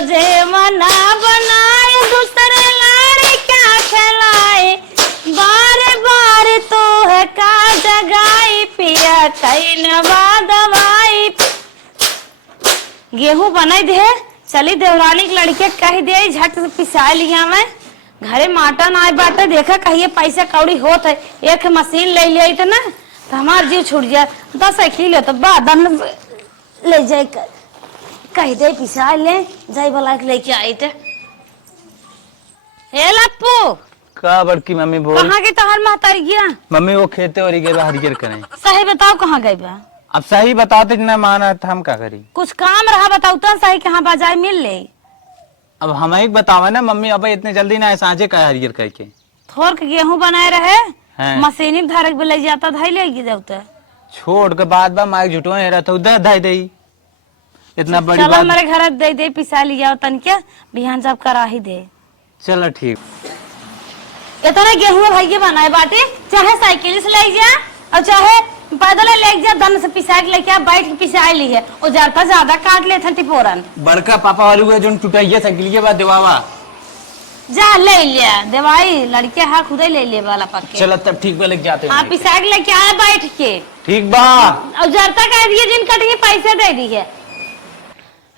रोजे मना बनाए दूसरे लाड़े क्या खिलाए बार बार तो है का जगाई पिया कई नवा दवाई। गेहूं बनाई दे चली देवरानी की लड़के कह दे झट से पिसा लिया मैं घरे माटा ना बाटा देखा कहिए पैसा कौड़ी होत है एक मशीन ले लिया तो ना तो हमार जीव छूट जाए 10 किलो तो बाद ले जाए कह दे पिसा ले जाई वाला लेके आई थे। हे लप्पू का बड़की मम्मी बोल कहाँ के तोहर महतारी गया मम्मी वो खेते और हरियर करें। सही बताओ कहाँ गई बा अब सही बताते ना माना था हम क्या करी कुछ काम रहा बताओ तो सही कहाँ बाजार मिल ले। अब हम एक बतावा ना मम्मी अब इतने जल्दी ना साझे का हरियर करके थोड़ के गेहूं बनाए रहे मशीनी धारक भी ले जाता धाई ले जाता छोड़ के बाद बा माइक झुटवा रहा था उधर धाई दे इतना बड़ी चलो हमारे घर दे दे पिसा लिया तन के बिहान जब करा ही दे। चलो ठीक इतना गेहूं भाई बनाए बाटे चाहे साइकिल से ले जा और चाहे पैदल ले जा दन से पिसा के लेके बैठ के पिसा ली है और ज्यादा ज्यादा काट ले थे टिपोरन बड़का पापा वालू है जो टूटाइए साइकिल के बाद देवावा जा ले लिया दवाई लड़के हाँ खुद ले लिए वाला पक्के। चलो तब ठीक बा लेके जाते हाँ पिसा के लेके आए बैठ के ठीक बा और जरता कह दिए जिन कटेंगे पैसे दे दिए।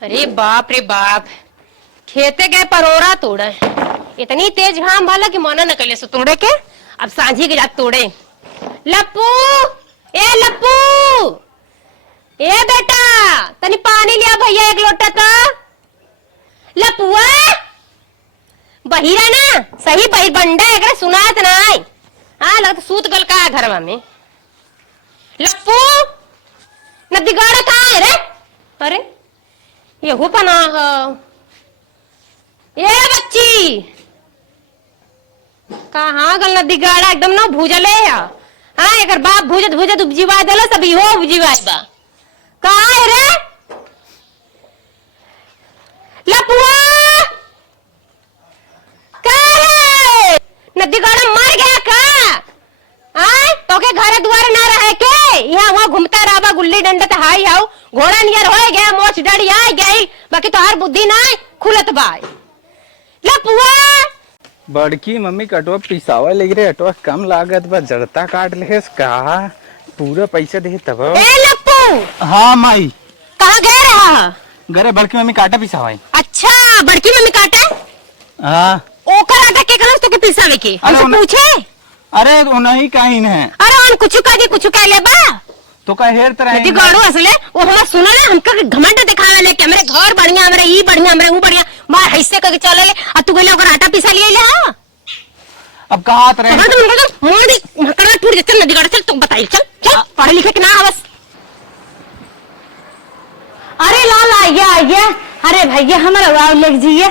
अरे बाप रे बाप खेते गए परोरा तोड़े इतनी तेज घाम वाला कि मना न कले सो तोड़े के अब सांझी के जात तोड़े। लप्पू लप्पू ए बेटा तनी पानी लिया भैया एक लोटा का लप्पुआ बहिरा ना सही बही बंडा एकरा सुनात ना आई हाँ लगता सूत गल का घरवा में। लप्पू नदी गाड़ा कहाँ है रे अरे ये हो पना ये बच्ची कहाँ गल नदी गाड़ा एकदम ना भूजले है हाँ एक बाप भूजत भूजत उपजीवा दिलो सब हो उपजीवा बा कहाँ है रे लपुआ है नदी गाड़ा मर गया का आए तो के घर द्वार ना रहे के यहाँ वहाँ घूमता रहा गुल्ली डंडा तो हाई हाउ घोड़ा नियर हो गया मोच डड़ी आ गई बाकी तो हर बुद्धि ना खुलत बाय लपुआ बड़की मम्मी कटवा पिसावा ले रे अटवा कम लागत बा जड़ता काट ले का पूरा पैसा दे तब ए लप्पू हाँ माई कहाँ गए रहा घरे बड़की मम्मी काटा पिसावा अच्छा बड़की मम्मी काटा हाँ ओकर आटा के कहस तो के पिसावे के हमसे पूछे अरे उन्हीं का ही है अरे उन कुछ कह ले बा तो का हेर तरह नदी गाड़ो असले वो हमरा सुना ना हमका घमंड दिखावे ले कि हमरे घर बढ़िया हमरे ई बढ़िया हमरे ऊ बढ़िया मार हिस्से करके चले ले आ तू गइला ओकर आटा पिसा लिए ले हां अब कहां तरह मोड़ी मकड़ा टूट जाते नदी गाड़ चल तू बताई चल चल पढ़े लिखे के ना आवस। अरे लाल आ गया अरे भैया हमारा राव लेक जिए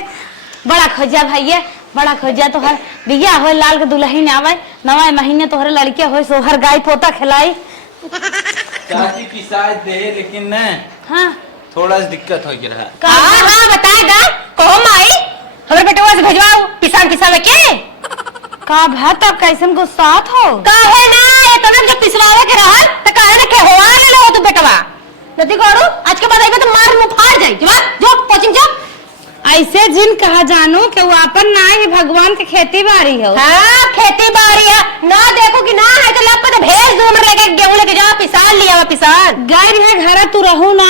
बड़ा खोजा भैया बड़ा खोजा तो हर बिया हो लाल के दुल्हन आवे नवा महीने तोहरे लड़के हो सोहर गाय पोता खिलाई चाची पिसा दे लेकिन न हाँ थोड़ा सा दिक्कत हो गया हां हां बताएगा कहो माई हमरे बेटवा से भेजवाओ किसान पिसावे के का भात अब कैसन गुस्सात हो काहे ना ये तने जब पिसवावे के रहल त काहे ना के होवा ले लो तू बेटवा नदी गाड़ो आज के बाद आइबे तो मार मुंह फाड़ जाई जो कोचिंग जा ऐसे जिन कहा जानो कि वो अपन ना ही भगवान के खेती बाड़ी हो। हाँ खेती बाड़ी है ना देखो कि ना है तो लप तो भेज दूं हमरे लेके गेहूं लेके जा पिसान लिया पिसान गैर है घर तू रहू ना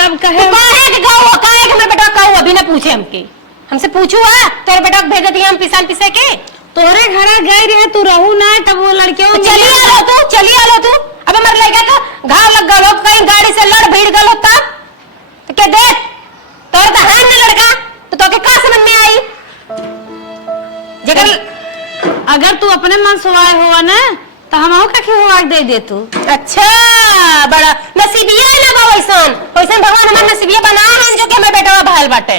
तब कहे काहे के गाओ काहे के हमरे बेटा कहू अभी ना पूछे हमसे पूछू है तोरे बेटा को भेज दिया हम पिसान पिसे के तोरे घर गैर है तू रहू ना तब वो लड़के चली आलो तू अब हमरे लड़का का घाव लग गलो कहीं गाड़ी से लड़ भीड़ गलो तब तो क्या देख तोर तो है ना लड़का तो तोके का समझ में आई जगल अगर तू अपने मन सुवाए हुआ ना तो हम का हुआ दे तू। अच्छा बड़ा नसीबिया लगा वैसन वैसन भगवान हमार नसीबिया बनाए हैं जो कि हमें बेटा भाल बाटे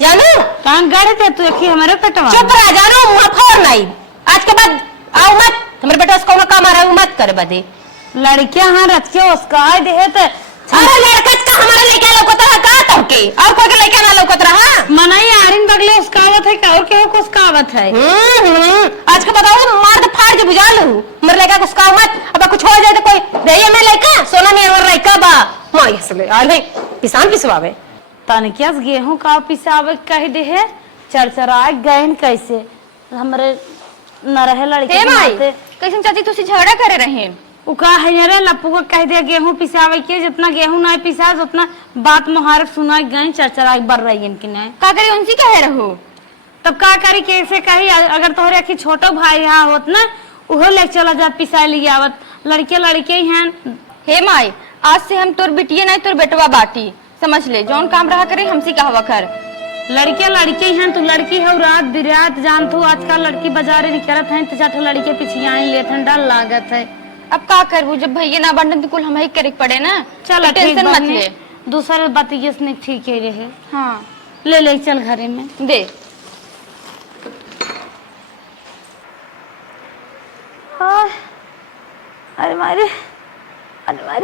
जानू कान गाड़ी दे तू एक ही हमारे पेटवा चुप रह जानू मुंह फोड़ नहीं आज के बाद आओ मत हमारे बेटा उसको काम आ रहा है मत कर बदे लड़के हाँ रच के उसका दे तो अरे लड़का का हमारा लेके लौकत रहा का तोके और कोई के लेके ना लौकत रहा मनाई आरिन बगले उसका आवत है का और के को उसका आवत है आज के बताओ मार के फाड़ के बुझा लूं मर लेगा उसका मत अब कुछ हो जाए तो कोई दे में लेका सोना में और लेका बा माई असले आ भाई किसान पिसवावे तनिकिया से गेहूं का पिसावे कह दे है चरचरा गए कैसे हमरे न रहे लड़के हे के माई नाते। कैसे चाची तुसी झगड़ा करे रहे? उ का है रे लप्पू को कह दे गेहूं पिसावे के जितना गेहूं नहीं पिसा उतना बात मुहारफ सुना गए चरचरा बर रही इनकी नहीं का करे उनसी कहे रहो? तब का करी कैसे कही अगर तोहरे की छोटो भाई यहाँ होत ना उहो ले चला जात पिसाई लिया आवत लड़के लड़के ही हैं। हे माई आज से हम तोर बिटिया नहीं तोर बेटवा बाटी समझ ले जौन काम रहा करे हमसी कहवा कर। लड़के लड़के ही हैं तू लड़की है रात बिरात जान तू आजकल लड़की बाजारे निकलत हैं तो जाठो लड़के पीछे लेथन डर लागत है। अब का करबू जब भैया ना बंटन तो कुल हम ही करे पड़े ना। चल टेंशन मत ले। दूसरे बतिये से ठीक ही रहे। हाँ ले चल घरे में दे। अरे मारे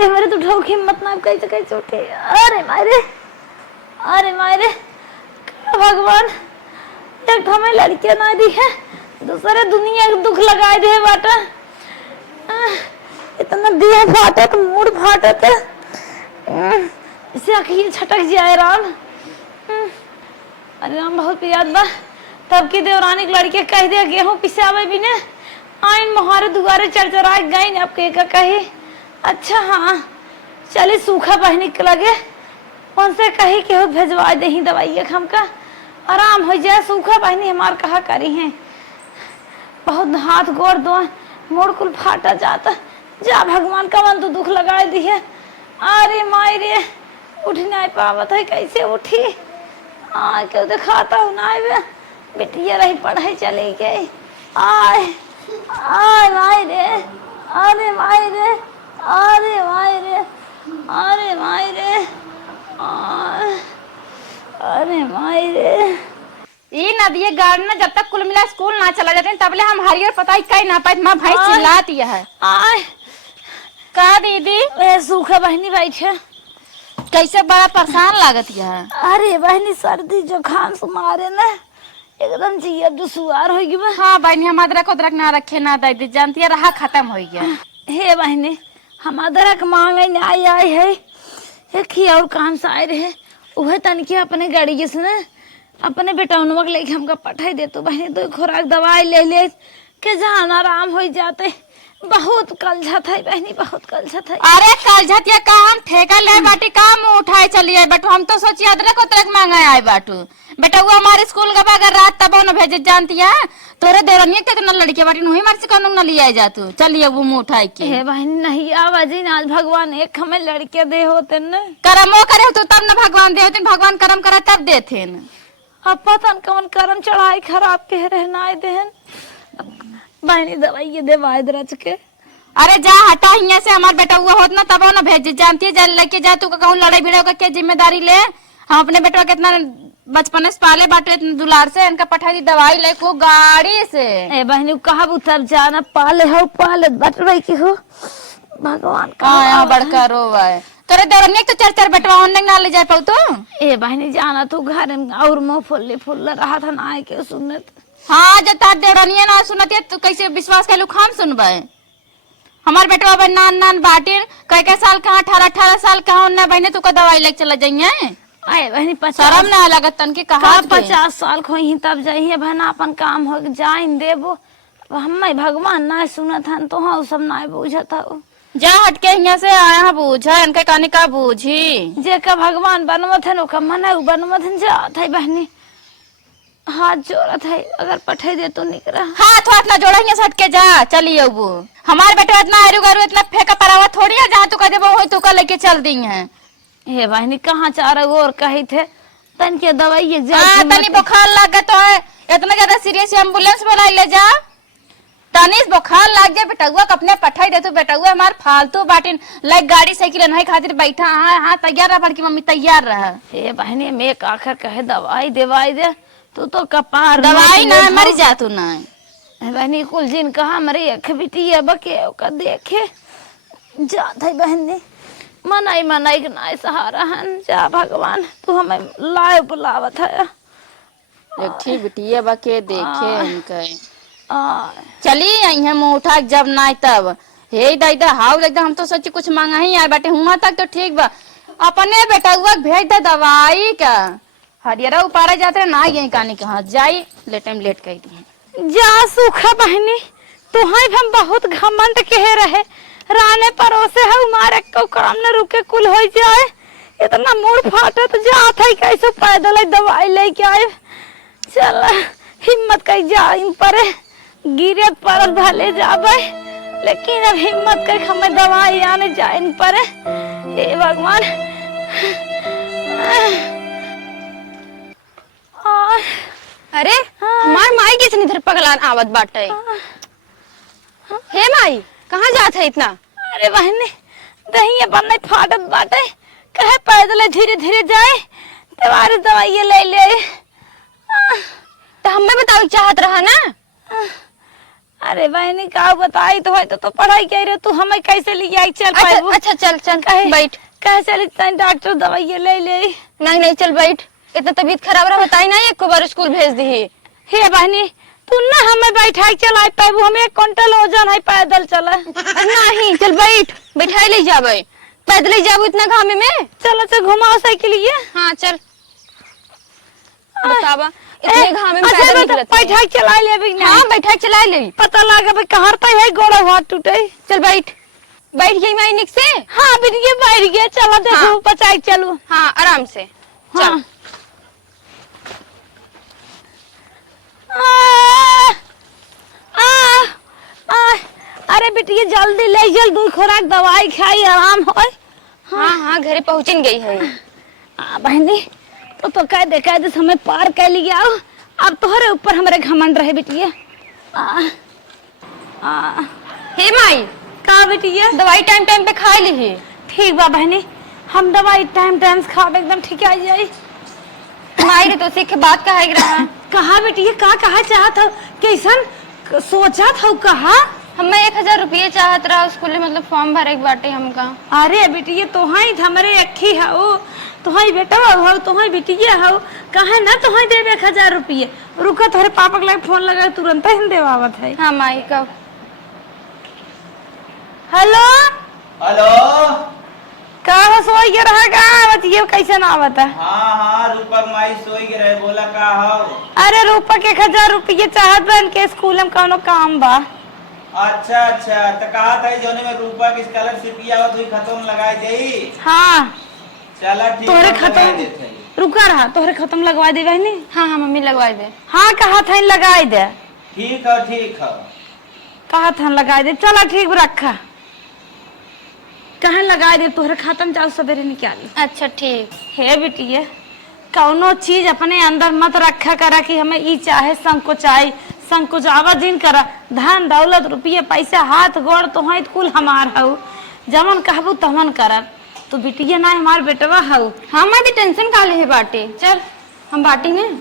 मेरे तो ठोक हिम्मत ना कैसे कैसे उठे। अरे मारे भगवान एक तो हमें लड़कियां ना दी है दूसरे दुनिया के दुख लगाए दे बाटा इतना दिया फाटक मूड फाटक इसे आखिर छटक जाए राम। अरे राम बहुत याद बा तब की देवरानी के लड़के कह दे गेहूं पिसावे भी ने आइन मोहारे दुआरे चरचरा गई अब के का कही। अच्छा हाँ चली सूखा बहनी के लगे उनसे कही कि हो भेजवा दे दवाई हमका आराम हो जाए। सूखा बहनी हमार कहा करी है बहुत हाथ गोड़ दो मोड़ कुल फाटा जाता जा भगवान का मन तो दुख लगाए दी है। अरे माई रे उठ नहीं पावत है कैसे उठी क्यों दिखाता हूँ ना बेटिया रही पढ़ाई चली गई। आय आय माई रे अरे माई रे अरे माई रे अरे माई रे अरे माई रे ये नदिये गाड़ना जब तक कुल मिला स्कूल ना चला जाते तबले हम हरियर पता ही कहीं ना पाए माँ भाई चिल्लाती है। आय का दीदी सूखा बहनी बैठे कैसे बड़ा परेशान लागत है। अरे बहनी सर्दी जुकाम से मारे ना एकदम जिया दुसुआर हो गई। हाँ बहनी हम अदरक उदरक ना रखे ना दे जानती है रहा खत्म हो गया। हे बहनी हम अदरक मांगे न आई है एक ही और काम से आए रहे वह तनिके अपने गाड़ी से ना अपने बेटौनवा के लेके हमका पठाई दे तो बहनी दो खुराक दवाई ले के जहाँ आराम हो जाते बहुत कलझत है बहनी बहुत कलझत है। अरे कलझत या का हम ठेका ले बाटी काम उठाए चलिए बट हम तो सोचिए अदरक उदरक मांगा आए बाटू बेटा वो हमारे स्कूल का अगर रात तब न भेजे जानती है तोरे देरनिया कितना लड़के बाटी नहीं मार से कानून न लिया जातू चलिए वो मुंह उठाए के। हे बहनी नहीं आवाजी आज भगवान एक हमें लड़के दे होते न करमो करे तो तब न भगवान दे होते भगवान करम करे तब देते न। अब पता न कौन करम चढ़ाई खराब के रहना आए देहन बहनी दवाई दे रच के। अरे जा हटा यहाँ से हमार बेटा हुआ होत ना तब न भेज जानती है जल लेके जा तू कहूँ लड़ाई भिड़ो का क्या जिम्मेदारी ले हम अपने बेटा कितना बचपन से पाले बाटे दुलार से इनका पठाई दवाई ले को गाड़ी से। ए बहनी कहा उतर जाना पाले हो पाले बटवाई की हो भगवान का यहाँ बड़का रोवा है तोरे दौरनिया तो चार बेटवा होने ना ले जाए पाऊ तो। ए बहनी जाना तू घर में और मुँह फुल्ले रहा था ना आए के सुनत। हाँ जब तार देवरानिया ना सुनती तो कैसे विश्वास कर लू खाम सुनबे हमार बेटवा बन नान बाटे कई साल का 18 साल का उन्ना बहने तू का दवाई लेके चला जाइए। आए बहनी 50 शर्म ना लागत तन के कहा 50 साल खोई तब जाइए बहना अपन काम हो जाइन देबो हम भगवान ना सुनत हन तो हाँ सब ना बूझत हो जा हटके यहाँ से आया बूझा इनके कानी का बूझी जे का भगवान बनमत है ओका मना बनमत है जात है बहनी हाथ जोड़त है अगर पठे दे तो निकरा हाथ ना जोड़ा यहाँ से हटके जा चलिए वो हमारे बेटा इतना आरू गारू इतना फेंका परावा थोड़ी है जहाँ तू कह दे वो तू का लेके चल दी है। हे बहनी कहाँ चार और कही थे तन के दवाई तनी बुखार लग तो है इतना ज्यादा सीरियस एम्बुलेंस बुला ले जा तनी बुखार लग जाए बेटुआ अपने पठाई दे तो बेटुआ हमार फालतू बाटिन लाइक गाड़ी साइकिल नहीं खातिर बैठा हाँ तैयार रहा बड़की मम्मी तैयार रहा। हे बहनी मैं आखिर कहे दवाई दे तो कपार दवाई ना मर जा तू ना बहनी कुल जिन कहा मरे अख बिटिया बके का देखे जात है बहनी मनाई नाई सहारा हन जा भगवान तू हमें लाए बुलावत है देखी बिटिया बके देखे इनके चली यहाँ मुँह उठा जब ना तब हे दादा हाउ एकदम हम तो सोची कुछ मांगा ही आए बाटे हुआ तक तो ठीक बा अपने बेटुआ भेज दे दवाई का। हरियरा उपारा जाते ना यही कहानी कहाँ जाई ले टाइम लेट कर दी। जा सुखा बहनी तुहाई हम बहुत घमंड कहे रहे राने परोसे है मारे को काम न रुके कुल हो जाए इतना मूड फाटे तो जात है कैसे पैदल दवाई लेके आए। चल हिम्मत कर जाई पर गिरे पर भले जाबे लेकिन अब हिम्मत कर हमें दवाई आने जाए पर हे भगवान। अरे हमार माई किस इधर पगलान आवत बाटे। हे माई कहाँ जात है इतना? अरे बहनी दही बनने फाटत बाटे कहे पैदल धीरे धीरे जाए तुम्हारी दवाई ले ले। तो हमें बताओ चाहत रहा ना। अरे बहनी का बताई तो पढ़ाई कर रहे तू हमें कैसे ले आई चल पाएबू? अच्छा चल चल कहे बैठ। कहे चली डॉक्टर दवाई ले ले। नहीं नहीं चल बैठ। इतना तबीयत खराब रहा बताई ना एक बार स्कूल भेज दी। हे बहनी तू ना हमें बैठा चला पाएबू हमें 1 क्विंटल वजन है पैदल चला। नहीं चल बैठ बैठा ले जाबे पैदल ही जाबू इतना घामे में। चलो चल घुमाओ साइकिल ये। हाँ चल बतावा इतने घामे में अच्छा पैदल बता निकलत है। बैठा चला ले भी नहीं। हाँ बैठा चला ले। पता लगा भाई कहाँ पे है गोड़ा हाथ टूटे। चल बैठ बैठ गई मैं निक से। हाँ बिटिया बैठ गया चलो देखो हाँ। बचाई चलो। हाँ आराम से चल। हाँ। अरे बिटिया जल्दी ले चल 2 खुराक दवाई खाई आराम हो। हाँ हाँ घरे पहुँचन गई है। बहनी तो कह दे समय पार कर लिया अब तोहरे ऊपर हमारे घमंड रहे बिटिया। हे माई का बिटिया दवाई टाइम टाइम पे खा ली है। ठीक बा बहनी हम दवाई टाइम टाइम खाब एकदम ठीक आ जाए। माई रे तो सीख बात कहा रहा। कहा बेटिया का कहा चाहत हो कैसन सोचा था कहा? हमें 1000 रुपये चाहत रहा स्कूल मतलब फॉर्म भरे के बाटे हमका। अरे बेटिया तोहाई हमरे अखी हो तोहाई बेटा हो तोहाई बेटिया हो कहे ना तोहाई देवे 1000 रुपये। रुको तोहरे पापा के लगे फोन लगा तुरंत ही देवावत है। हाँ माई कब? हेलो हेलो का हो सोई के रहेगा बतिए कैसे ना आवता? हाँ रूपक माई सोई के रहे बोला का हो? अरे रूपक 1000 रुपये चाहत बन के स्कूल में कोनो काम बा। अच्छा तो कहा था जोने में रूपक स्कॉलरशिप आवत हुई खत्म लगाई दे। हाँ चला ठीक तोहरे है, खत्म लगाई देते हैं। रुका रहा तोहरे खत्म लगवा दे बहनी। हाँ हाँ मम्मी लगवाई दे। हाँ कहा था लगाई दे। ठीक है कहा था लगाई दे चला ठीक रखा कहे लगाई दे तोहरे खाता में जाओ सवेरे निकाली। अच्छा ठीक। हे बेटिया कौनो चीज अपने अंदर मत रखा करा कि हमें ई चाहे संकोचावा दिन करा। धन दौलत रुपये पैसा हाथ गोड़ तो है कुल हमार हऊ जमन कहबू तमन करब। तो बेटिया ना हमार बेटवा हऊ। हाँ माँ टेंशन का ले बाटे चल हम बाटी में।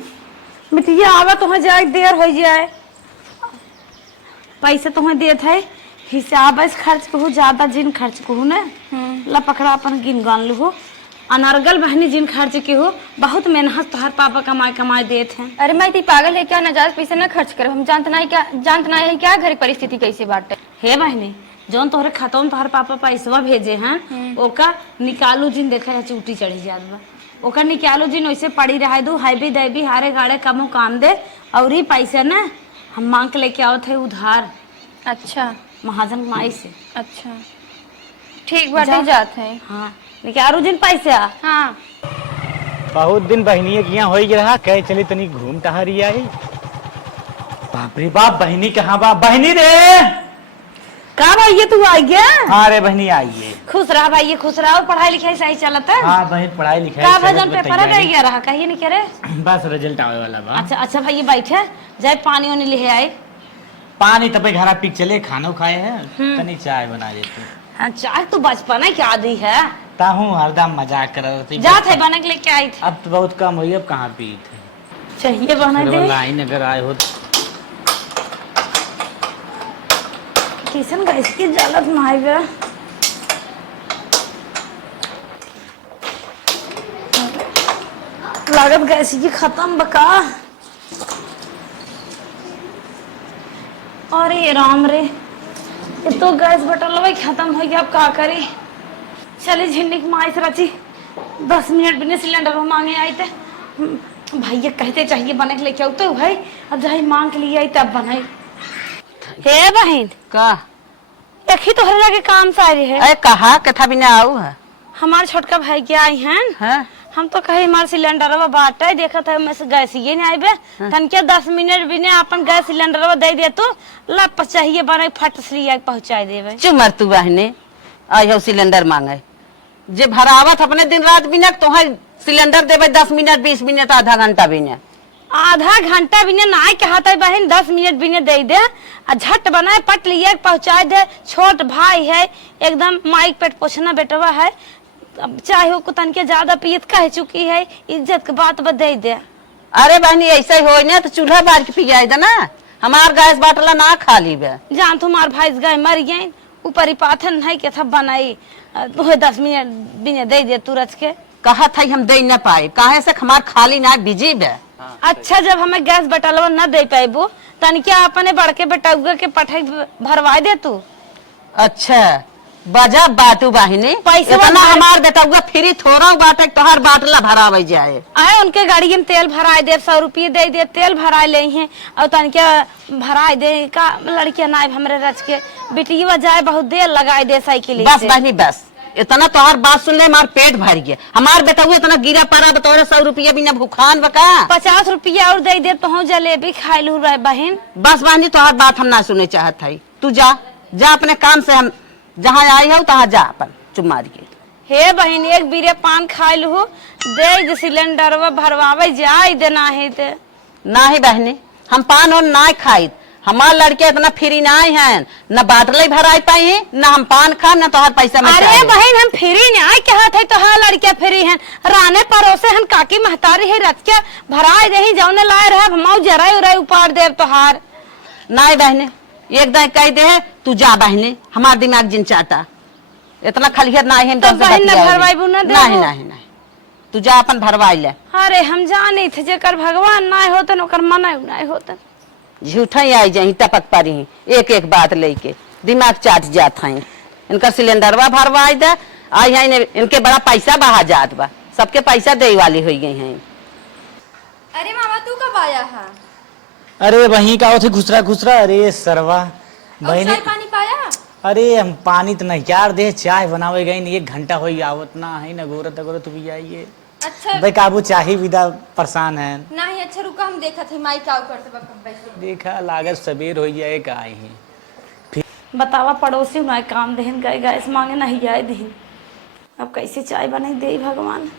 बेटिया आवा तो जाए देर हो जाए पैसा तुम्हें देत है हिसाब खर्च कहू ज्यादा जिन खर्च कहू ना ला पकड़ा अपन गिन गान लू अनर्गल बहनी जिन खर्च के हो बहुत मेहनत तोहर पापा कमाई देत हैं। अरे मैं ती पागल है क्या नजायज पैसा न खर्च कर हम जानत नहीं है क्या घर परिस्थिति कैसे बाटे। हे बहनी जौन तोहरे खाता में तोहर पापा पैसवा भेजे हैं ओका निकालू जिन देखा है चूटी चढ़ी जात बा ओका निकालू जिन वैसे पड़ी रहे दू हाईबी दैबी हारे गाड़े कमो काम दे और ही पैसा ना हम मांग के लेके आवत है उधार। अच्छा महाजन माई से। अच्छा ठीक बाटे जात है। हाँ निकालू जिन पैसा। हाँ बहुत दिन बहनी के यहाँ हो रहा कहे चली तनी घूम टहरी आई। बाप रे बाप बहनी कहाँ बा? बहनी रे का भैया तू आ गया? हाँ रे बहनी आइए। खुश रहा भाई खुश रहा पढ़ाई लिखाई सही चलता है? हाँ बहन पढ़ाई लिखाई का भजन पेपर रह गया रहा कहिए नहीं करे? बस रिजल्ट आवे वाला बा। अच्छा भैया बैठे जाए पानी वानी ले आए। पानी तपे घर पी चले खानो खाए है तनी चाय बना देते। हाँ चाय तो बचपन की आदि है ताहू हरदम मजाक कर रही जात है बना के लेके आई थी। अब तो बहुत कम हुई अब कहाँ पी थे चाहिए बना दे लाइन अगर आए हो किशन गैस की जलत माएगा। लागत गैस की खत्म बका। अरे राम रे ये तो गैस बटल भाई खत्म हो गया अब का करे। चले झिंडी की माई से रची 10 मिनट बिना सिलेंडर वो मांगे आई थे। भैया कहते चाहिए बने के लेके आते भाई, अब जहाँ मांग के लिए आई तब बनाई। हे बहन का एक ही तो हर लगे काम सारी है। अरे कहा कथा बिना आऊ है हमारे छोटका भाई के आई हैं। हाँ? हम तो कहे हमारे सिलेंडर बाटे देखा था मैं से गैस ये नहीं आए तन के 10 मिनट बिना अपन गैस सिलेंडर दे दे तू लप चाहिए बने फट से पहुंचाई देवे। चुमर तू बहने आई हो सिलेंडर मांगे जे भरावत अपने दिन रात बिना तोहर सिलेंडर देवे 10 मिनट 20 मिनट आधा घंटा बिना। आधा घंटा बिना ना कहता बहन 10 मिनट बिना दे दे आ झट बनाए पट लिए पहुंचा दे। छोट भाई है एकदम माइक पेट पोछना बेटवा है, अब चाहे वो तन के ज्यादा पियत कह चुकी है, इज्जत के बात बदे दे। अरे बहनी ऐसे हो ना तो चूल्हा बार के पियाई दे ना, हमार गैस बाटला ना खाली बे। जान तुम्हार भाई गए मर गए ऊपर ही पाथन है के सब बनाई तुम्हें 10 मिनट बिना दे दे तुरंत के। कहा था हम दे न पाए काहे से हमार खाली ना बिजी बे। अच्छा जब हमें गैस बटलवा न दे पाबू तन क्या अपने बड़के बेटुआ के पठाई भरवा दे तू। अच्छा बजा बाटू बहिनी पैसा इतना हमार बेटा फ्री थोड़ा बाटे तोहर बाटला भरावे जाए। आए उनके गाड़ी में तेल भराए दे 100 रुपये दे दे तेल भराए ले हैं और तन क्या भराए दे का लड़कियां ना हमरे रच के बिटिया जाए बहुत देर लगाए दे साइकिल बस बहनी बस इतना तोहर बात सुन ले हमार पेट भर गया। हमार बेटा हुआ इतना गिरा पड़ा बतौर 100 रुपया बिना भूखान बका 50 रुपया और दे दे तो जलेबी खाई लू रहे बहन। बस बहनी तोहर बात हम ना सुने चाहत है। तू जा जा अपने काम से, हम जहाँ आई हो तहाँ जा अपन चुप मार के। हे बहन एक बीरे पान खाई लू दे सिलेंडर भरवावे जाए देना है ते ना ही बहनी हम पान और ना खाई, हमार लड़के इतना फ्री ना है न बाटले भराई पाई न हम पान खा न तोहर पैसा में। अरे बहन हम फ्री नहीं कहत है तो हाँ लड़कियां फ्री हैं राने परोसे हम काकी महतारी है रथ के भराए दे जौने लाए रहे हम जराई उराई उपाड़ देव तोहार। नहीं बहने एकदम कह दे तू जा बहने हमार दिमाग जिन चाहता इतना खलिहर ना है तो बहन न भरवाइबू न दे नहीं नहीं नहीं तू जा अपन भरवाई ले। अरे हम जाने थे जेकर भगवान ना होतन ओकर मना ना होतन झूठा ही आई जाही टपक पड़ी एक एक बात लेके दिमाग चाट जात है। इनका सिलेंडरवा भरवाई दे आई है इनके बड़ा पैसा बहा जात बा सबके पैसा दे वाली हो गई है। अरे मामा तू कब आया है? अरे वहीं का थे घुसरा घुसरा। अरे सरवा बहनी पानी पाया? अरे हम पानी तो नहीं यार दे चाय बनावे गई नहीं 1 घंटा हो आवत ना है ना गोरत गोरत भी आइए। अच्छा भाई काबू चाही विदा परेशान है नहीं। अच्छा रुका हम देखा थे माई का करते वक्त देखा लागत सबेर हो जाए का आई है। बतावा पड़ोसी ना काम देहन गए गैस मांगे नहीं जाए देहन अब कैसे चाय बनाई दे भगवान।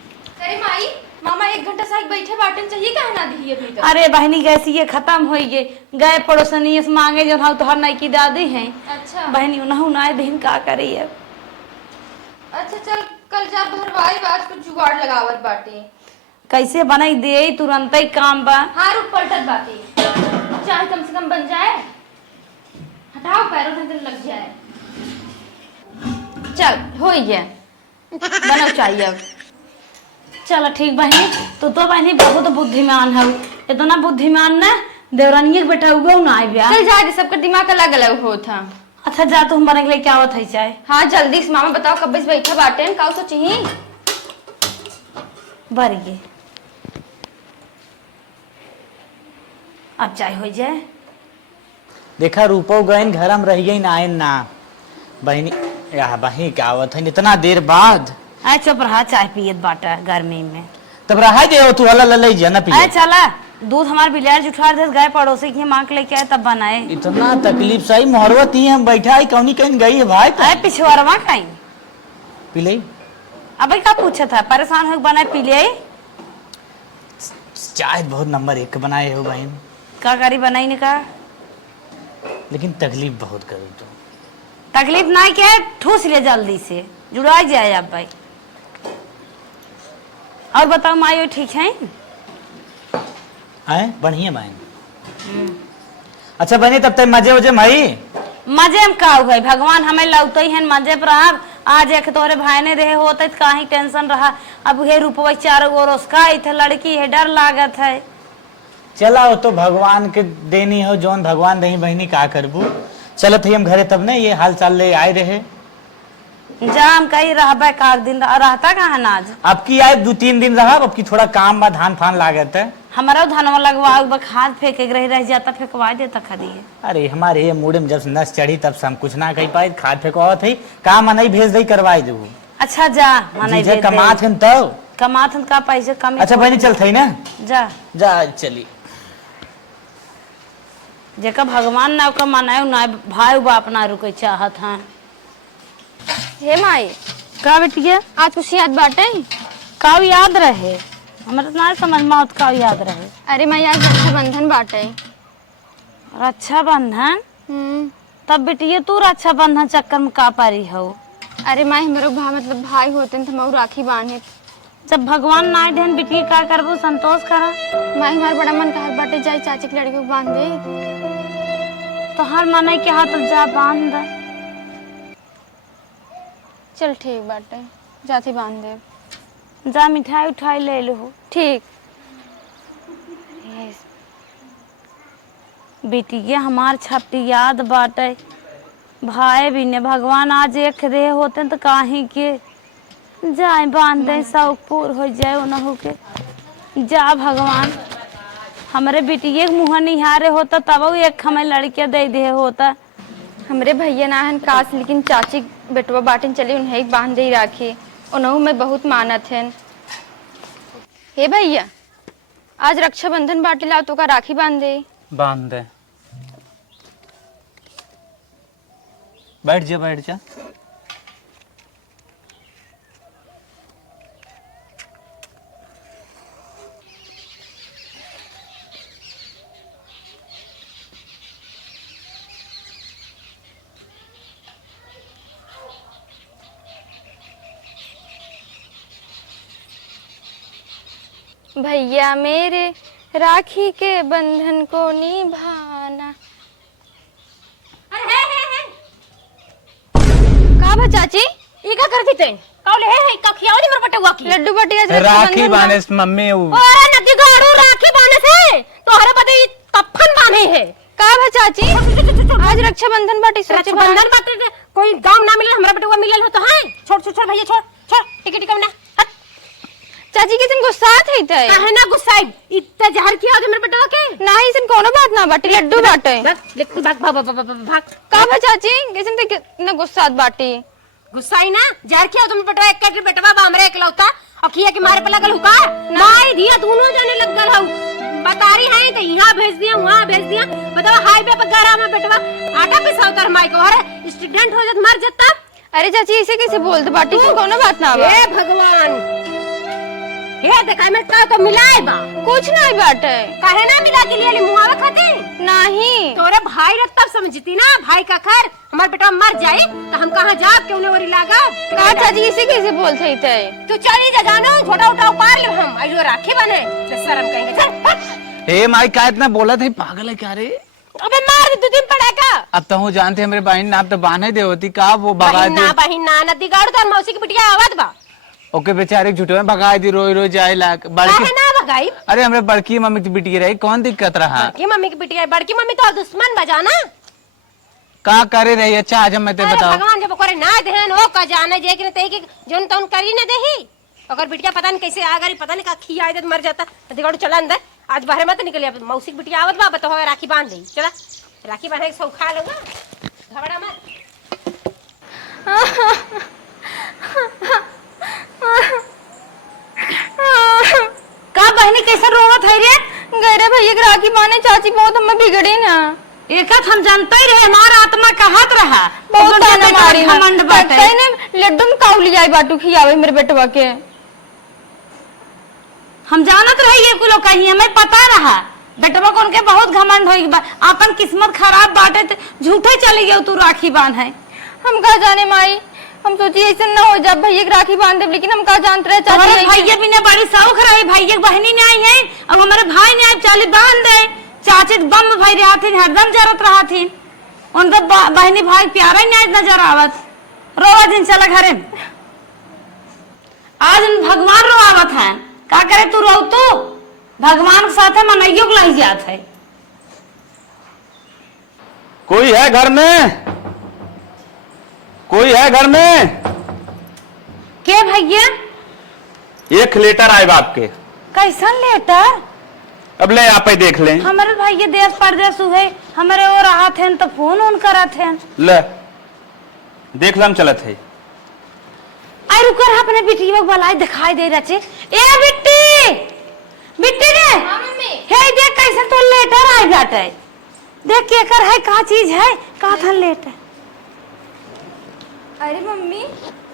अरे माई मामा 1 घंटा से बैठे बाटन चाहिए कहे ना दी अभी तक। अरे बहनी गैस ये खत्म हो गए गए पड़ोसनी से मांगे जो हम तोहर नहीं की दादी हैं। अच्छा बहनी उन्हें उनाए देहन का करी है। अच्छा चल कल जा भरवाई आज कुछ जुगाड़ लगावत बाटे कैसे बनाई दे तुरंत ही काम बा। हाँ रुक पलटत बाटे चाय कम से कम बन जाए। हटाओ पैरों से लग जाए। चल हो गया बनाओ चाहिए अब। चलो ठीक बहनी तो बहनी बहुत बुद्धिमान है इतना बुद्धिमान ना देवरानी के बेटा हुआ ना आए ब्याह। चल जा सबका दिमाग अलग अलग हो था। अच्छा जा तुम बने के लिए क्या होता है चाय। हाँ जल्दी से मामा बताओ कब से बैठा बाटे का तो चाहिए भर गए अब चाय हो जाए। देखा रूपो गए घर हम रह गई ना आए ना बहनी या बही का आवत है इतना देर बाद। आए चुप रहा चाय पियत बाटा गर्मी में तब रहा दे तू हला ले जा ना आए पिए। चला दूध हमारे बिलार जुठार दे गए पड़ोसी की मांग लेके आए तब बनाए। इतना तकलीफ सही मोहरवत ही हम बैठा है कौनी कहीं गई है भाई आए पिछुआरवा कहीं पिले अब क्या पूछा था परेशान हो बनाए पी ले चाय बहुत नंबर 1 बनाए हो बहन का करी बनाई ने का लेकिन तकलीफ बहुत करो तो तकलीफ ना क्या ठूस ले जल्दी से जुड़ा जाए आप भाई। और बताओ मायो ठीक है आए बढ़िया बहन। अच्छा बहनी तब तक मजे वजे भाई मजे में का हो गई भगवान हमें लौटे हैं मजे पर आज एक तोरे भाई ने रहे होते तो कहीं टेंशन रहा अब हे रुपये 4 गो रोसका थे लड़की है डर लागत है। चला वो तो भगवान के देनी हो जौन भगवान दही बहनी का करबू। चलो थे हम घरे तब ने ये हाल चाल ले आए रहे जा हम कहीं रहबे एक दिन रहता कहाँ नाज। अब की आए 2-3 दिन रहा, अब की थोड़ा काम बा, धान फान लागत है। हमारा धनवा लगवा खाद फेंके रह जाता फेंकवा देता खदिए। अरे हमारे ये मूड में जब नस चढ़ी तब से हम कुछ ना कह पाए, खाद फेंकवा थी काम नहीं भेज दई करवाई देबू। अच्छा जा मने जीजा कमात हन तो कमात हन का पैसे कम। अच्छा बहनी चल थई ना, जा जा चली। जेका भगवान ना का मनाए ना भाई बाप ना रुके चाहत हैं। हे माई का बेटिया आज कुछ याद बाटे? का याद रहे हमरा तो ना समझ में आवत का याद रहे। अरे माई आज रक्षाबंधन बाटे। रक्षाबंधन? तब बेटिया तू रक्षाबंधन चक्कर में का पारी हो? अरे माई हमारे मतलब भाई होते हैं तो हम राखी बांधे। जब भगवान ना देन बेटिया का करबो संतोष करा। माई हमारा बड़ा मन कहत बाटे जाई चाची की लड़की को बांध दे। तो हर मने के हाथ जा बांध दे। चल ठीक बाटे जाती बांध दे। जा मिठाई उठाई ले लो। ठीक। बेटिया हमार छपटी याद बाटे भाई भी ने भगवान आज एक दे होते तो काहे के जाए बांध दे सब पूर हो जाए उनहु के। जा भगवान हमारे बेटिए के मुँह निहारे होता तब एक हमें लड़के दे दे होता। हमरे भैया ना हन काश लेकिन चाची बेटवा बाटन चली उन्हें बांध दे राखी उन्हों में बहुत मानत है। हे भैया आज रक्षाबंधन बाटे ला तो का राखी बांध दे। बांध दे। बैठ जा बैठ जा। भैया मेरे राखी के बंधन को निभाना। का बा चाची ई का करती ते कौले है का खियावली मर बटुआ की लड्डू बटिया राखी बाने मम्मी अरे नदी गाड़ू राखी बाने से तोहरे बदे तफन बाने है। का बा चाची आज रक्षाबंधन बाटे सोचे रक्षाबंधन बाटे कोई गांव ना मिले हमरा बटुआ मिलल हो तो है। छोड़ भैया छोड़ टिकट कम ना। चाची किसन गुस्सा थे तय काहे ना गुस्साई इतना जहर किया हमरे बटुआ के ना इसन कोनो बात ना बाटे लड्डू बाटे। लेक भाग भाग का बा चाची किसन ते ना गुस्सा बाटे गुस्साई ना जहर किया तुम बटुआ एक के बेटवा बा हमरे एकलौता और किया के मारे पे लगल हुका नाई दिया दोनों जाने लग गल हऊ बतारी है तो यहां भेज दिया वहां भेज दिया। बताओ हाईवे पर गारा में बेटवा आटा पिसावतर माई को अरे स्टूडेंट हो जात मर जाता। अरे चाची ऐसे कैसे बोलते बाटी से कोनो बात ना बा। हे भगवान हे देखा में तो मिलाए बा कुछ नहीं बाटे। काहे ना मिला के लिए मुआवा खाते नहीं तोरे भाई रे तब समझती ना भाई का खैर हमार बेटा मर जाए तो हम कहां जाब क्यों ने वरी लागा। का चाची ऐसे कैसे बोलते तय तू चली जा जानो छोटा उठा उपार ले हम आइयो राखी बने तो शर्म कहेंगे चल। ए माई का इतना बोला था पागल है क्या रे? अबे मार दे 2 दिन पड़ेगा। अब तो हूँ जानते हमारे बहन ना तो बांधे दे होती का वो भगा दी बहिन ना नदी गाड़ू तो मौसी की बिटिया आवाज बा ओके बेचारे झूठे में भगा दी रोई रोई जाए लाख काहे बड़की। ना भगाई अरे हमरे बड़की मम्मी की बिटिया रही कौन दिक्कत रहा? बड़की मम्मी की बिटिया बड़की मम्मी तो दुश्मन बजाना का करे रही। अच्छा आज हम ते अरे बताओ भगवान जब करे ना देहन ओ का जाने जे कि तई के जोन तौन करी ना देही अगर बिटिया पता नहीं कैसे आ गई पता नहीं का खिया आदत मर जाता नदी गाड़ू चला अंदर आज बाहर मत निकलिए मौसी की बिटिया आवत बा बताओ राखी बांध दे चला राखी बांधे के सब खा लूंगा घबरा मत। का बहनी कैसे रोवत है रे? गरे भैया के राखी बांधे चाची बहुत हमें बिगड़ी ना। एक हम जानते ही रहे हमारा आत्मा कहत रहा बहुत ताना मारी ना घमंड बाटे। कहीं ने लड्डू में काउली आई बाटू खियावे मेरे बेटवा के। हम जानत रही ये कुलो कहीं हमें पता रहा बेटवा को उनके बहुत घमंड होई बा अपन किस्मत खराब बाटे तो झूठे चली गयो तू राखी बांधे। हम का जाने माई हम सोची ऐसे न हो जब भैया राखी बांध दे लेकिन हम का जानते रहे चाची भैया भी ने बड़ी शौक रही भैया बहनी ने आई है अब हमारे भाई ने चली बांध दे चाची बम भाई रहा थी हरदम जरूरत रहा थी उनका बहनी भाई प्यारा ही नहीं नजर आवत रोवा दिन चला घरे आज भगवान रोआवत है का करे तू रो तो भगवान के साथ मनइयो के लग जात है। कोई है घर में? कोई है घर में? भैया? एक लेटर आए बाप के। कैसन लेटर? अब ले आप ही देख लें। हमारे भैया देश परदेश हुए, हमारे वो रहा थे तो फोन ऑन करा थे। ले देख लम चलत है। आई रुकर अपने बिटिया को बुलाए दिखाई दे रहे। ए बिट्टी, बिट्टी रे। हां मम्मी। हे देख कैसे तो लेटर आई बाटे। देख के कर है का चीज है, का था लेटर। अरे मम्मी ये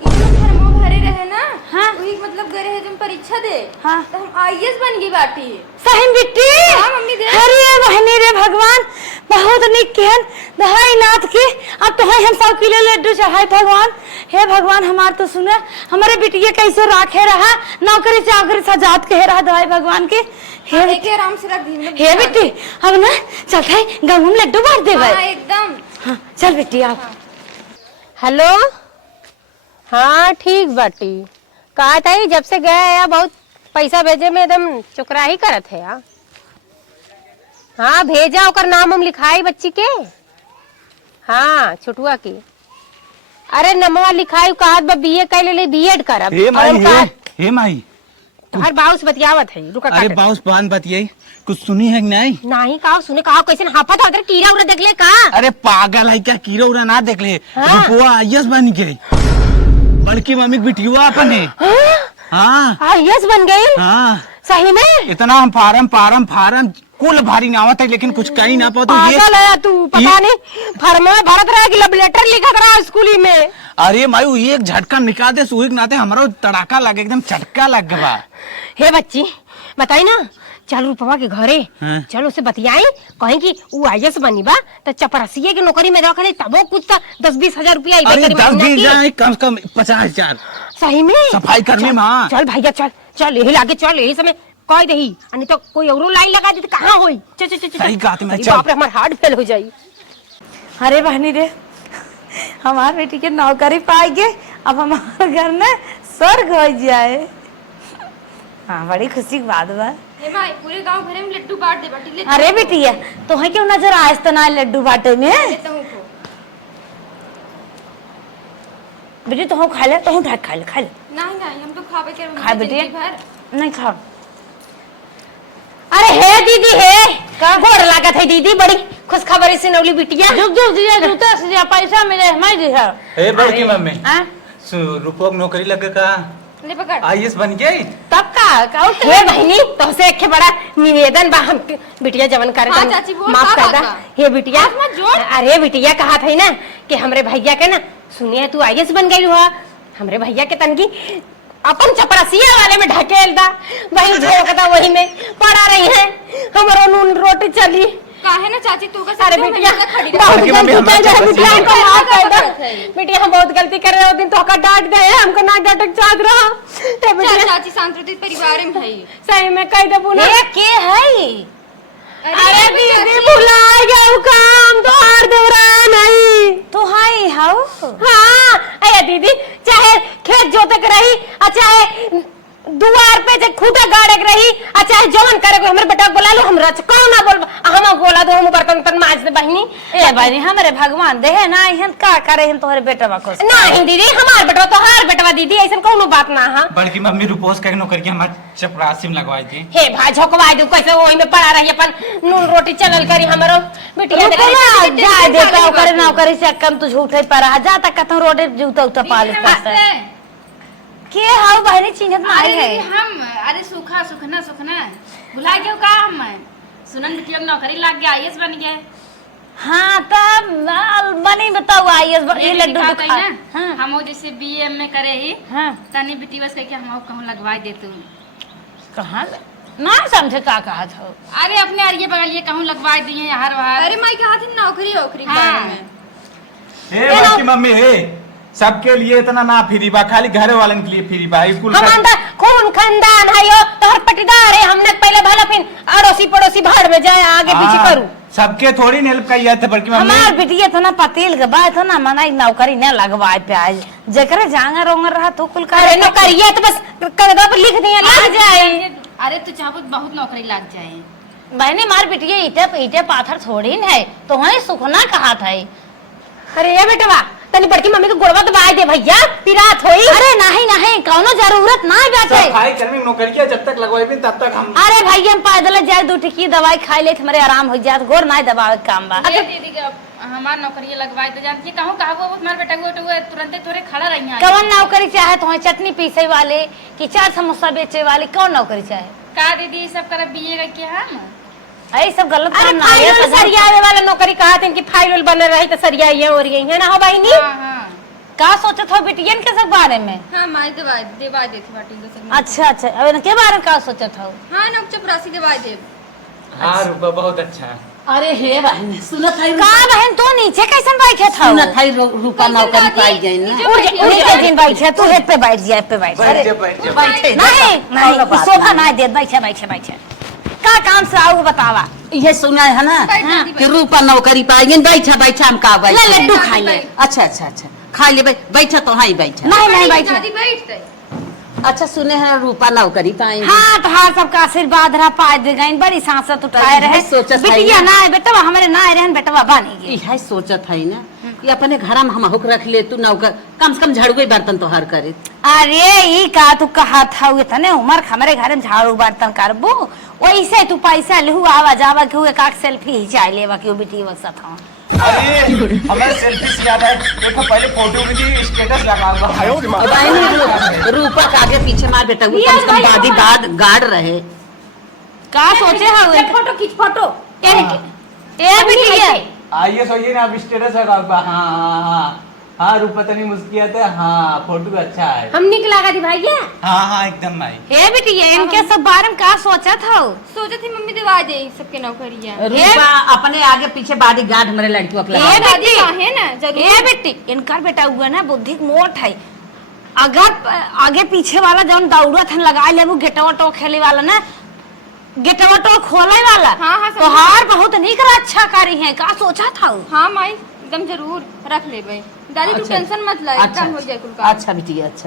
तो फॉर्म भरे रहे ना। हाँ। वही मतलब गए रहे तुम परीक्षा दे। हाँ। तो हम आईएएस बन गई बाटी। सही बिट्टी। हाँ मम्मी दे। अरे बहनी रे भगवान, बहुत निक केहन दहाई नाथ की। अब तो है हम 100 किलो लड्डू चढ़ाए भगवान। हे भगवान हमार तो सुने, हमारे बिटिया कैसे राखे रहा, नौकरी चाकरी सजात कहे रहा दहाई भगवान के। हे एक आराम से रख दी। हे बेटी, अब ना चलते हैं गाँव में लड्डू बांट देवे। हाँ एकदम। हाँ चल बेटी आप। हेलो, हाँ ठीक बाटी। कहा था जब से गया है बहुत पैसा भेजे में एकदम चुकरा ही करत है यार। हाँ भेजा, ओकर नाम हम लिखाई बच्ची के। हाँ छुटुआ की। अरे नमवा लिखाई कहत बा बीए कर ले, बीएड करब। हे माई, हे माई हर बाउस बतियावत है, रुका अरे बाउस पान बतियाई, कुछ सुनी है कि नहीं? नहीं कहा सुने, कहा कैसे हाफत होते कीड़ा उड़ा देख ले का। अरे पागल है क्या, कीड़ा उड़ा ना देख ले। हाँ। रुपवा आईएएस बन गई, बल्कि मम्मी बिटिया अपन है। हाँ आईएएस बन गई। हाँ सही में? इतना हम फार्म कुल भारी ना आवत है, लेकिन कुछ कहीं ना पाओ तो ये। पागल है तू, पता नहीं फर्मा भरत रहा कि लव लेटर लिखत रहा स्कूली में। अरे मायू एक झटका निकाल दे, सुई नाते हमारा तड़ाका लगे, एकदम चटका लग गया। हे बच्ची बताई ना, चल रूपवा के घरे। हाँ। चल उसे बतियाई, कहीं कि वो आईएएस बनी बा तो चपरासिये की नौकरी में रखे तबो कुछ 10-20 हजार रुपया। अरे 10-20 जाए, कम से कम 50,000। सही में? सफाई करने में। हाँ। चल भैया चल चल, यही लागे चल, यही समय कह दही, नहीं तो कोई और लाइन लगा दी तो कहाँ होई। चल चल चल। सही कहा तुमने, चल। बाप रे हमारा हार्ट फेल हो जाई। अरे बहनी रे, हमार बेटी के नौकरी पाई के अब हमारे घर में स्वर्ग हो जाए। हाँ बड़ी खुशी की बात बा। हे माई पूरे गांव भरे में लड्डू बांट दे बाटी। ले अरे बेटिया, तो है क्यों नजर आए तो ना लड्डू बाटे में। लेता हूं को। बेटी तो हम खा ले, तो हम ढक खा ले। नहीं नहीं हम तो खावे के खा बेटी। भर। नहीं खा। अरे हे दीदी हे गोड़ लागत है दीदी, बड़ी खुश खबरी सुनौली बिटिया। जुग दिया जूता से पैसा मिले मैं दिया। हे बड़की मम्मी, हाँ? रुपवा की नौकरी लगे का, ले पकड़। आईएएस बन गई। तब का हे बहनी तो से एक बड़ा निवेदन बा, हम बिटिया जवन करे हाँ, चाची, बोल, माफ का कर दा। बात बा? हे बिटिया, हाथ मत जोड़। अरे बिटिया कहा था ना कि हमरे भैया के ना, सुनिए तू आईएएस बन गई हुआ, हमरे भैया के तनकी अपन चपरासिया वाले में ढकेल दा। वही झोंकता वही में पड़ा रही है, हमारा नून रोटी चली। काहे ना चाची तू का। अरे बिटिया खड़ी बहुत बड़की मम्मी, गलती हमारा कर बिटिया, हमको माफ कर दो। चपरासी। बिटिया हम बहुत गलती कर रहे हो, दिन तो का डांट दे, हमको ना डांटक चाहत रहा। हे चल बिटिया चाची सांस्कृतिक परिवार में है। सही में कह दे पुनः। ये के है? अरे दीदी भुला गया काम तो हार दे रहा नहीं। तो हाई हाउ। हाँ अरे दीदी, चाहे खेत जोते के रही, चाहे दुआर पे जे खूटा गाड़े के रही, चाहे जवन करे को हमरे बेटा बोला लो, हमरा कौन ना बोल, हम बोला दो, हम बर्तन तन माज दे बहनी। ए बहनी हमारे भगवान दे है ना, हन का करे हन तोहरे बेटा बा खुश। नहीं दीदी, हमार बेटवा तो हार बेटवा दीदी, ऐसा कोनो बात ना है। बल्कि मम्मी रुपोस का नौकरी के हमारे चपरासी में लगवाई थी। हे भाई झोंकवा दू, कैसे वही में पड़ा रही अपन नून रोटी चलल करी हमरो बिटिया। जा देता करे नौकरी से कम तू झूठे पर जा तक कतो रोडे जूता उता पाले पड़ता के हाउ बहनी चिन्हत मारी है। हम अरे सुखना भुला गयो का हम सुनन बिटिया नौकरी लग गया, आईएएस बन गया। हाँ तब बनी बताओ आईएएस ये लड्डू तो खा। हाँ हम जैसे बीए में करे ही हाँ तनी बिटी बस कह हम कहूं लगवाई दे तू। कहाँ ना समझे का कहा था। अरे अपने अरिये बगल ये कहूं लगवाई दिए हर बार। अरे माई कहा थी नौकरी के हाँ। बारे में। हे बड़की मम्मी हे, सबके लिए इतना ना फ्री बा, खाली घरे वालन के लिए फ्री बा। स्कूल हम अंदर खून खानदान है यो, तोहर पटीदार है, हमने पहले भला फिर अड़ोसी पड़ोसी भाड़ में जाए आगे पीछे करू। सबके थोड़ी हेल्प करिए थे बड़की मम्मी। हमार बिटिया था ना पतेल के बात था ना, मना नौकरी न लगवाए पे आज जकरे जांगर रोंगर रहा तो कुल अरे नौकरिया तो बस कागज पर लिख दिया लग जाए। अरे तू चाहो बहुत नौकरी लग जाए। बहनी मार बिटिया ईटे पाथर थोड़ी न है तो वही सुखना कहा था। अरे ये बेटवा तनी बड़की मम्मी को गोड़वा दबाए दे भैया पिरात होई। अरे नहीं नहीं कौनो जरूरत नहीं बाटे। सफाई कर्मी नौकरिया जब तक लगवाई तब तक हम अरे भैया हम पैदल जाए 2 टिकी दवाई खाई ले हमारे आराम हो जात गोर नहीं दबावे के काम बा। ये दीदी के हमार नौकरी लगवाई तो जानती कहूँ कहा वो तुम्हारे बेटा को तुरंत तोरे खड़ा रही है। कौन नौकरी चाहे तो चटनी पीसे वाले कि 4 समोसा बेचे वाले कौन नौकरी चाहे? का दीदी ये सब कर बीए के हम ऐ सब गलत अरे काम ना फाइल है। सरियावे वाला नौकरी कहा थे कि फाइल बने रही तो सरियाई और यही है ना हो बहनी। हां हां का सोचत हो बिटियन के सब बारे में? हाँ माई दवाई देवा देती बाटी को सब। अच्छा अच्छा अब इनके बारे में का सोचत हो? हाँ ना चपरासी दवाई दे। हाँ रूपा बहुत अच्छा है। अरे हे बहन सुनत है का बहन तू नीचे कैसन बैठे था? सुनत है रूपा नौकरी पाई जाए ना। नीचे जिन बैठे तू हेड पे बैठ जा पे बैठ। बैठ जा बैठ जा। बैठे नहीं नहीं शोभा नहीं दे बैठे बैठे बैठे। का काम से आओ बतावा। ये सुना है ना हाँ। कि रूपा नौकरी पाएंगे। बैठा बैठा हम का ले बैठे लड्डू खाई ले। अच्छा अच्छा अच्छा खा ले बैठा तो हाँ बैठा। नहीं नहीं बैठे। दादी बैठते। अच्छा सुने हैं रूपा नौकरी पाएंगे। हाँ तो हाँ सबका आशीर्वाद रहा पाए दे गई बड़ी सांसत उठाए रहे। सोचत है बिटिया ना। ना बेटा हमारे ना रहन बेटा बनी गई। यह सोचत है ना कि अपने घर में हम हुक रख ले तू नौकर कम से कम झाड़ू के बर्तन तो हर करे। अरे ई का तू कहा था इतने उम्र हमारे घर में झाड़ू बर्तन करबो वैसे तू पैसा लेहू आवा जावा के हुए का सेल्फी हिंचा लेवा के बेटी वसा था। अरे हमारे सेल्फी से याद है देखो पहले फोटो में भी स्टेटस लगा हुआ है। रूपा के आगे पीछे मार बेटा वो कम से कम बादी बाद गार्ड रहे। का सोचे हो फोटो खींच फोटो ए बिटिया आइए सोइए ना अब स्टेटस लगा हुआ। हाँ हाँ हाँ हाँ रूपा तनी मुस्कियात है। हाँ फोटो अच्छा है। हम निक लगा दी भैया। हाँ हाँ एकदम भाई। ए बिटिया इनके सब बारे में का सोचा था? सोचे थी मम्मी दवा दे सबके नौकरियाँ। रूपा अपने आगे पीछे बादी गार्ड मेरे लड़कियों के लगा। ए दादी बेटी है ना जरूर। ए बेटी इनका बेटा हुआ ना बुद्धि मोट है। अगर आगे पीछे वाला जौन दौड़त है लगा ले वो गेटवा टो खेले वाला ना गेटवा टो खोले वाला। हाँ, हाँ, समझ तो हार बहुत निक अच्छा करी है का सोचा था? हाँ माई एकदम जरूर रख ले भाई। दादी तू अच्छा। टेंशन मत ले अच्छा एकदम हो जाए कुल काम। अच्छा बेटी अच्छा।